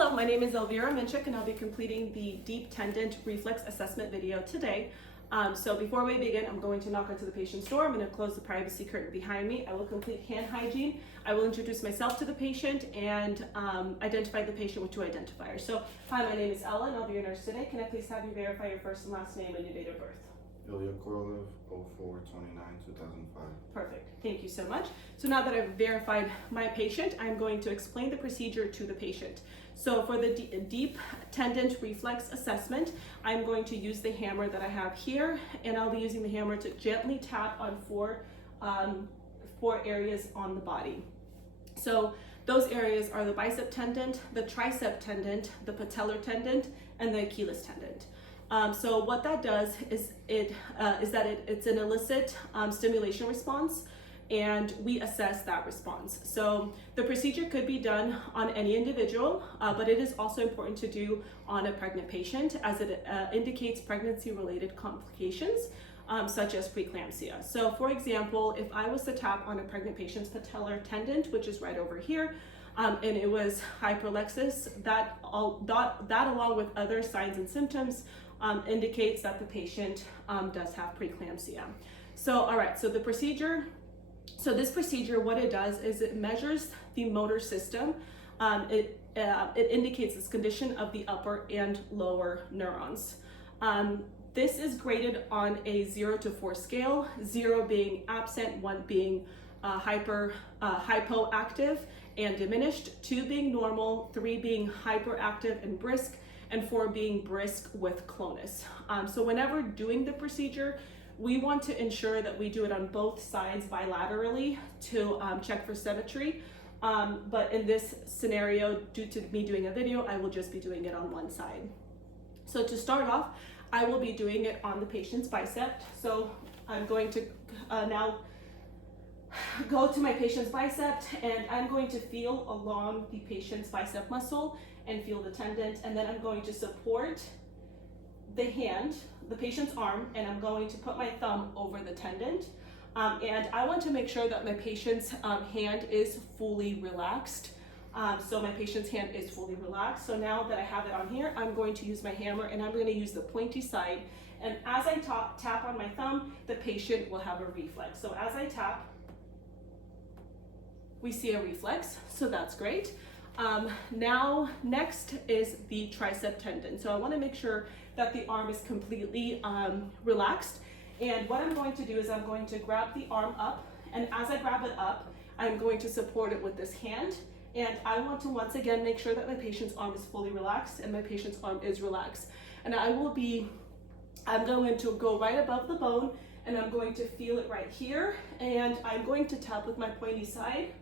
Hello, my name is Elvira Minchik and I'll be completing the deep tendon reflex assessment video today. So before we begin, I'm going to knock onto the patient's door. I'm going to close the privacy curtain behind me. I will complete hand hygiene. I will introduce myself to the patient and identify the patient with two identifiers. So, hi, my name is Ella and I'll be your nurse today. Can I please have you verify your first and last name and your date of birth? Ilya Korolev, 04/29/2005. Perfect. Thank you so much. So now that I've verified my patient, I'm going to explain the procedure to the patient. So for the deep tendon reflex assessment, I'm going to use the hammer that I have here, and I'll be using the hammer to gently tap on four areas on the body. So those areas are the bicep tendon, the tricep tendon, the patellar tendon, and the Achilles tendon. So what that does is it's an illicit stimulation response, and we assess that response. So the procedure could be done on any individual, but it is also important to do on a pregnant patient, as it indicates pregnancy-related complications, such as preeclampsia. So for example, if I was to tap on a pregnant patient's patellar tendon, which is right over here, and it was hyperlexis, that along with other signs and symptoms indicates that the patient does have preeclampsia. So, all right, so this procedure, what it does is it measures the motor system. It indicates this condition of the upper and lower neurons. This is graded on a 0 to 4 scale, 0 being absent, 1 being hypoactive and diminished, 2 being normal, 3 being hyperactive and brisk, and 4 being brisk with clonus. So whenever doing the procedure, we want to ensure that we do it on both sides bilaterally to check for symmetry. But in this scenario, due to me doing a video, I will just be doing it on one side. So to start off, I will be doing it on the patient's bicep. So I'm going to now go to my patient's bicep, and I'm going to feel along the patient's bicep muscle and feel the tendon, and then I'm going to support the hand, the patient's arm, and I'm going to put my thumb over the tendon. And I want to make sure that my patient's hand is fully relaxed. So my patient's hand is fully relaxed. So now that I have it on here, I'm going to use my hammer, and I'm going to use the pointy side. And as I tap on my thumb, the patient will have a reflex. So as I tap, we see a reflex, so that's great. Now, next is the tricep tendon. So I want to make sure that the arm is completely relaxed. And what I'm going to do is I'm going to grab the arm up, and as I grab it up, I'm going to support it with this hand. And I want to once again make sure that my patient's arm is fully relaxed and my patient's arm is relaxed. And I'm going to go right above the bone, and I'm going to feel it right here. And I'm going to tap with my pointy side,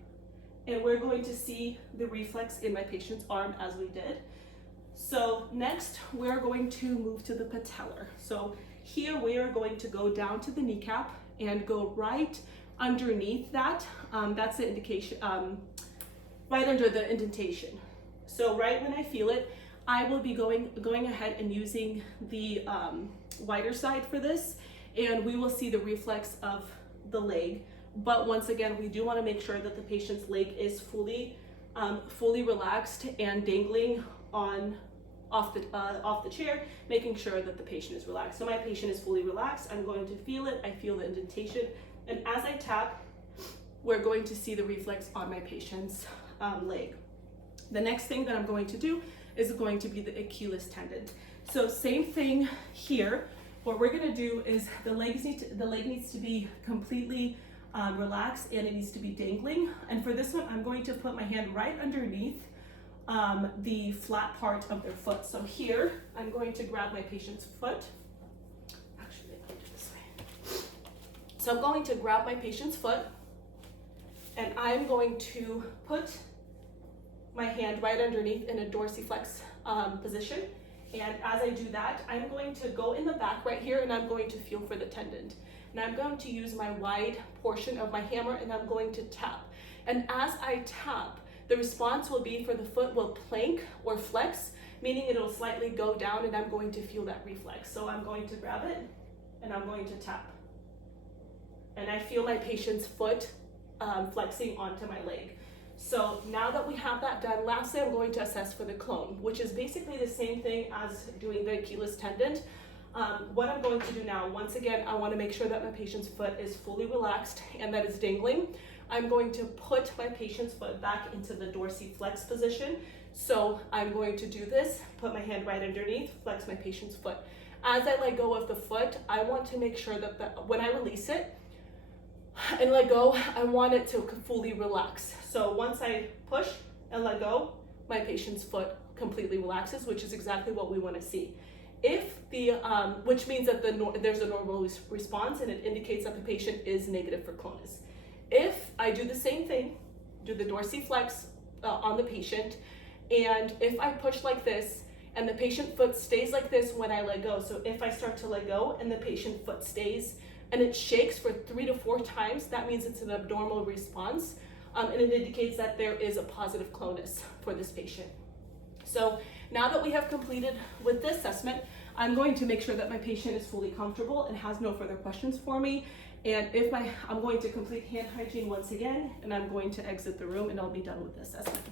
and we're going to see the reflex in my patient's arm as we did. So next, we're going to move to the patellar. So here we are going to go down to the kneecap and go right underneath that. That's the indication, right under the indentation. So right when I feel it, I will be going ahead and using the wider side for this, and we will see the reflex of the leg. But once again, we do want to make sure that the patient's leg is fully relaxed and dangling off the chair, making sure that the patient is relaxed. So my patient is fully relaxed. I'm going to feel it. I feel the indentation, and as I tap, we're going to see the reflex on my patient's leg. The next thing that I'm going to do is going to be the Achilles tendon. So same thing here. What we're going to do is the leg needs to be completely relaxed, and it needs to be dangling. And for this one, I'm going to put my hand right underneath the flat part of their foot. So here, I'm going to grab my patient's foot. Actually, let me do it this way. So I'm going to grab my patient's foot, and I'm going to put my hand right underneath in a dorsiflex position. And as I do that, I'm going to go in the back right here, and I'm going to feel for the tendon. And I'm going to use my wide portion of my hammer, and I'm going to tap. And as I tap, the response will be for the foot will plank or flex, meaning it'll slightly go down, and I'm going to feel that reflex. So I'm going to grab it, and I'm going to tap. And I feel my patient's foot flexing onto my leg. So now that we have that done, lastly, I'm going to assess for the clone, which is basically the same thing as doing the Achilles tendon. What I'm going to do now, once again, I want to make sure that my patient's foot is fully relaxed and that it's dangling. I'm going to put my patient's foot back into the dorsiflex position. So I'm going to do this, put my hand right underneath, flex my patient's foot. As I let go of the foot, I want to make sure that when I release it and let go, I want it to fully relax. So once I push and let go, my patient's foot completely relaxes, which is exactly what we want to see. Which means that there's a normal response, and it indicates that the patient is negative for clonus. If I do the same thing, do the dorsiflex on the patient, and if I push like this and the patient foot stays like this when I let go, so if I start to let go and the patient foot stays and it shakes for 3 to 4 times, that means it's an abnormal response, and it indicates that there is a positive clonus for this patient. So now that we have completed with the assessment, I'm going to make sure that my patient is fully comfortable and has no further questions for me. And I'm going to complete hand hygiene once again, and I'm going to exit the room, and I'll be done with the assessment.